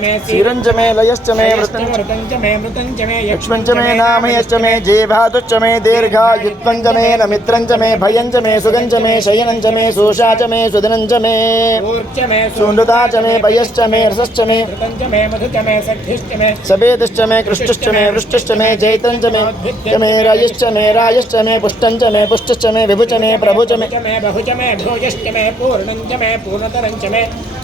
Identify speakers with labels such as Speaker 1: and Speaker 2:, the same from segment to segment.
Speaker 1: मे
Speaker 2: मे लयश्च मे
Speaker 1: मृतं
Speaker 2: वृतञ्च
Speaker 1: मृतं च मे च
Speaker 2: जेभातुश्च मे सोषा च मे सुन्दता च मे मे मे
Speaker 1: मृतं च मे मधु मे सखिश्च मे
Speaker 2: सवेदश्च मे कृष्टश्च मे वृष्टिश्च मे जैतञ्च मे च मे रायश्च मे रायश्च मे पुष्टञ्च मे पुष्टश्च मे विभुच मे प्रभु मे
Speaker 1: च मे बहु च मे भोजश्च मे पूर्णं च मे पूर्णतरं च मे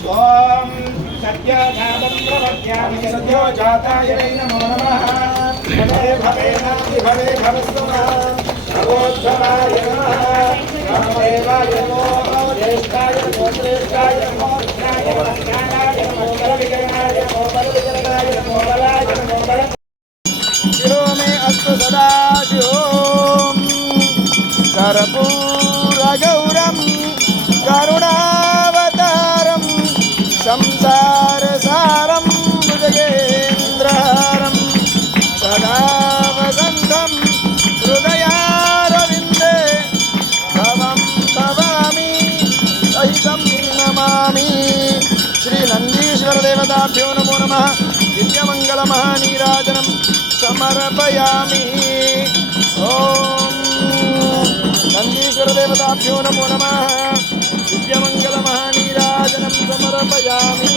Speaker 1: ॐ सद्योजातं प्रपद्यामि सद्यो जाताय वै नमो नमः। भवे भवेनापि भवे भवस्वः भगवोद्भवाय नमः। रामदेवाय नमो ज्येष्ठाय नमो श्रेष्ठाय नमो। रुद्राय नमो ज्ञानाय नमो। बलविकरणाय नमो। बलविकरणाय नमो। बलाय नमो। बल
Speaker 2: शिरो मे अस्तु सदा शिवोम् कर्पूरगौरं श्रीनन्दीश्वरदेवताभ्यो नमो नमः। दिव्यमङ्गलमहानीराजनं समर्पयामि। ॐ नन्दीश्वरदेवताभ्यो नमो नमः। दिव्यमङ्गलमहानीराजनं समर्पयामि।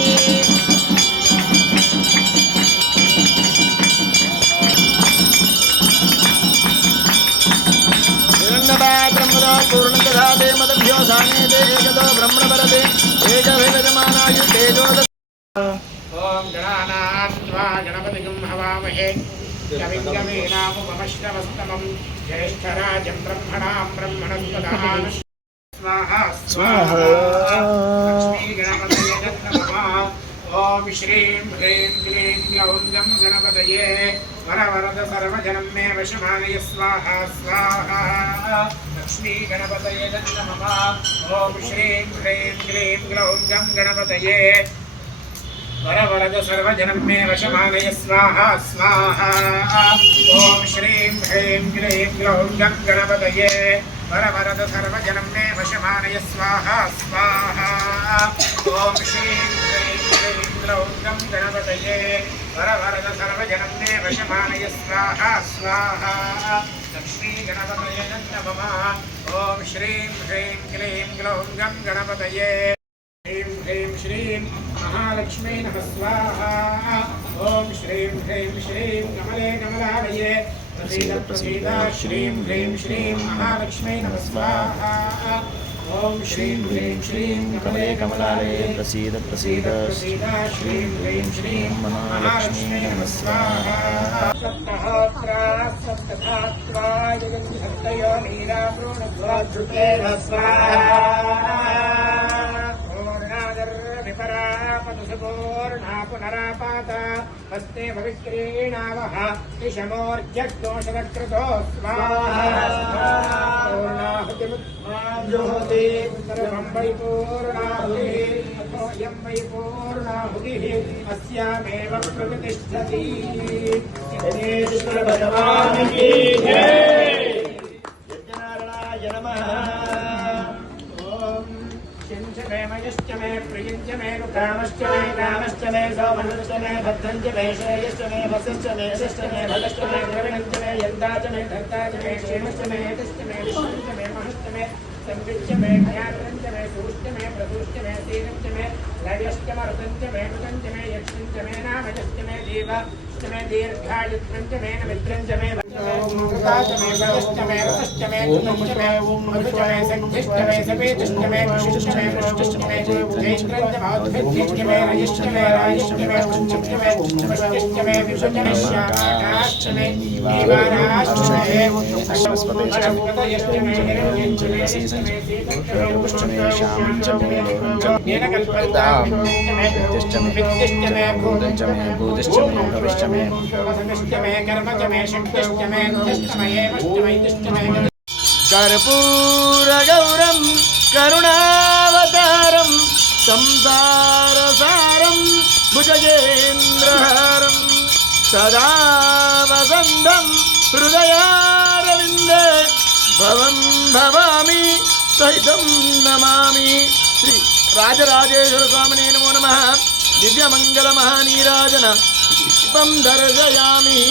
Speaker 2: तेजो
Speaker 1: ॐ गणानां त्वा गणपतिगं हवामहे। कविं कवीनामुपमश्रवस्तमं ज्येष्ठराजं ब्रह्मणां ब्रह्मणस्पदान् स्वाहा।
Speaker 2: स्वाहा।
Speaker 1: लक्ष्मीगणपतये नमः ॐ श्रीं ह्रीं क्लीं गणपतये। वरवरद सर्वजनं मे वशमानय। स्वाहा स्वाहा। लक्ष्मीगणपतये नमः ॐ श्रीं ह्रीं क्लीं ग्लौं गणपतये। वरवरद सर्वजनं वशमानय स्वाहा। स्वाहा ॐ श्रीं ह्रीं क्लीं ग्लौं गं गणपतये वरवरद सर्वजनं वशमानय स्वाहा। स्वाहा ॐ श्रीं ह्रीं क्लीं ग्लौं गं गणपतये वरवरद सर्वजनं वशमानय स्वाहा। स्वाहा लक्ष्मीगणपतये नमः ॐ श्रीं ह्रीं क्लीं ग्लौं गं गणपतये ह्रीं ह्रीं श्रीं महालक्ष्मी नमः स्वाहा। ॐ श्रीं ह्रीं श्रीं कमले कमलालये। प्रसीद प्रसीद श्रीं ह्रीं श्रीं महालक्ष्मी नमः स्वाहा। ॐ श्रीं ह्रीं श्रीं कमले कमलालये।
Speaker 2: प्रसीद प्रसीद
Speaker 1: प्रसीद श्रीं ह्रीं श्रीं महालक्ष्मी नमः स्वाहा। सप्तहोत्रा सप्तधात्वा जगन्ति सप्तयो नीराप्रोणध्वाधृतेन स्वाहा। पूर्णादर्विपरापदुसुपूर्णा पुनरापात हस्ते भविक्रीणावः विषमोर्जग्दोषदकृतो स्वाहा पूर्णाहुतिमुत्माजुहोति सर्वं वै पूर्णाहुतिः पूर्णाहुतिः अस्यामेव प्रतिष्ठति भगवान् चिञ्च मे मयश्च मे प्रियञ्च मे रुकामश्च मे कामश्च मे सौमनश्च मे भद्रञ्च मे श्रेयश्च मे भसश्च मे यशश्च मे भगश्च मे द्रविणञ्च मे यन्ता च मे धर्ता च मे क्षेमश्च मे यतश्च मे विष्णुश्च मे महश्च मे संविच्च मे ज्ञानञ्च मे सूश्च मे प्रसूश्च मे सीनञ्च मे लयश्च मरुतञ्च मे मृतञ्च मे यक्षञ्च मे नामयश्च मे देवश्च मे दीर्घायुत्वञ्च मे न मित्रञ्च मे ताचमे प्रदिष्टमे रसष्टमे कृतष्टमे मधुचमे सङ्घिष्टमे सपेतिष्टमे विशिष्टमे पुष्टिष्टमे जैत्रञ्चमाद्भिष्टमे मष्टमैतिष्टमे
Speaker 2: कर्पूरगौरं करुणावतारं संसारसारं भुजगेन्द्रहारं सदा वसन्तं हृदयारविन्दे भवं भवामि सहितं नमामि श्री राजराजेश्वर स्वामिने नमो नमः दिव्यमङ्गलमहानीराजन दर्शयामि